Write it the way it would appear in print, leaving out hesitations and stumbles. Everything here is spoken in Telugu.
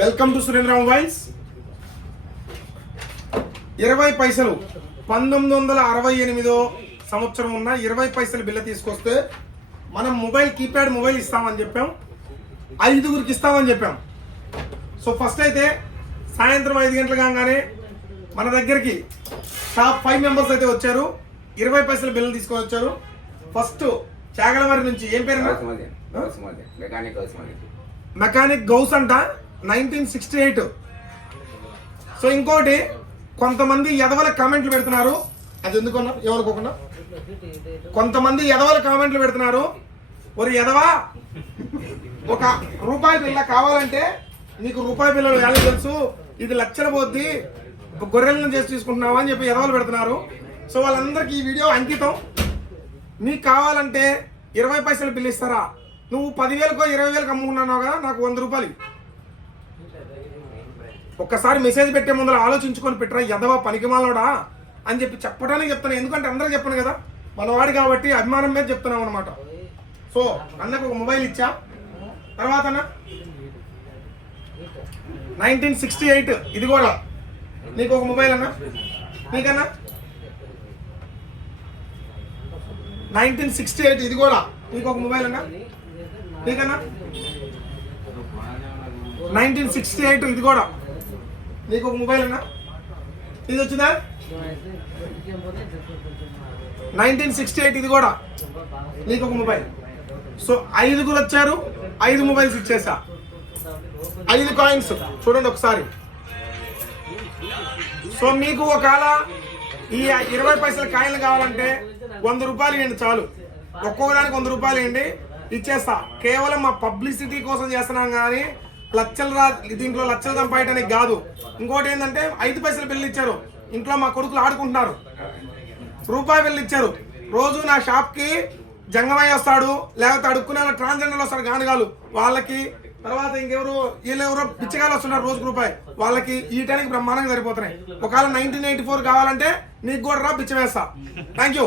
Welcome to Surendra mobiles. 20 పైసలు 1968 సంవత్సరం ఉన్న 20 పైసలు బిల్ల తీసుకొస్తే మనం మొబైల్ కీప్యాడ్ మొబైల్ ఇస్తామని చెప్పాం, 5గురికి ఇస్తామని చెప్పాం. సో ఫస్ట్ అయితే సాయంత్రం 5 గంటలు కాగానే మన దగ్గరికి టాప్ 5 మెంబర్స్ అయితే వచ్చారు. 20 పైసలు బిల్లు తీసుకొని వచ్చారు. ఫస్ట్ చాగలమరి నుంచి ఏం పేరు? మెకానిక్ గౌస్ అంట, 1968. సో ఇంకోటి కొంతమంది ఎదవల కామెంట్లు పెడుతున్నారు, అది ఎందుకున్నా ఎవరుకోకుండా కొంతమంది ఎదవల కామెంట్లు పెడుతున్నారు. ఒక ఎదవా ఒక రూపాయి బిల్ల కావాలంటే నీకు రూపాయి బిల్లలు ఎలా తెలుసు, ఇది లక్షల పోద్ది, గొర్రెలను చేసి తీసుకుంటున్నావా అని చెప్పి ఎదవలు పెడుతున్నారు. సో వాళ్ళందరికీ ఈ వీడియో అంకితం. నీకు కావాలంటే 20 పైసలు బిల్లు ఇస్తారా? నువ్వు 10,000కో 20,000కి అమ్ముకున్నావు కదా, నాకు 100 రూపాయలు. ఒక్కసారి మెసేజ్ పెట్టే ముందర ఆలోచించుకొని పెట్టరా ఎదవా పనికిమాలోడా అని చెప్పి చెప్పడానికి చెప్తాను. ఎందుకంటే అందరూ చెప్పను కదా, మనవాడు కాబట్టి అభిమానం మీద చెప్తున్నాం అనమాట. సో అన్నకు ఒక మొబైల్ ఇచ్చా. తర్వాత 1968 ఇది కూడా నీకు ఒక మొబైల్ అన్నా. నీకన్నా 1968 ఇది కూడా నీకు ఒక మొబైల్ అన్నా. నీకన్నా 1968 ఇది కూడా నీకు ఒక మొబైల్ అన్నా. ఇది వచ్చిందా? 1968 ఇది కూడా నీకు ఒక మొబైల్. సో 5గురు వచ్చారు, 5 మొబైల్స్ ఇచ్చేసా. 5 కాయిన్స్ చూడండి ఒకసారి. సో మీకు ఒకవేళ ఈ 20 పైసల కాయిన్లు కావాలంటే 100 రూపాయలు ఇవ్వండి చాలు. ఒక్కొక్కదానికి 100 రూపాయలు ఇవ్వండి, ఇచ్చేస్తా. కేవలం మా పబ్లిసిటీ కోసం చేస్తున్నాం కానీ దీంట్లో లక్షలు సంపాయటానికి కాదు. ఇంకోటి ఏంటంటే 5 పైసల బిల్లు ఇచ్చారు, ఇంట్లో మా కొడుకులు ఆడుకుంటున్నారు. రూపాయి బిల్లు ఇచ్చారు. రోజు నా షాప్కి జంగమయ్య వస్తాడు, లేకపోతే అడుక్కునే ట్రాన్స్జెండర్లు వస్తారు గానగాలు, వాళ్ళకి తర్వాత ఇంకెవరు వీళ్ళెవరో పిచ్చగాలు వస్తున్నారు రోజుకు రూపాయి, వాళ్ళకి ఈ టైంకి బ్రహ్మాండంగా సరిపోతున్నాయి. ఒకవేళ 1984 కావాలంటే నీకు కూడా రా పిచ్చ వేస్తా. Thank you.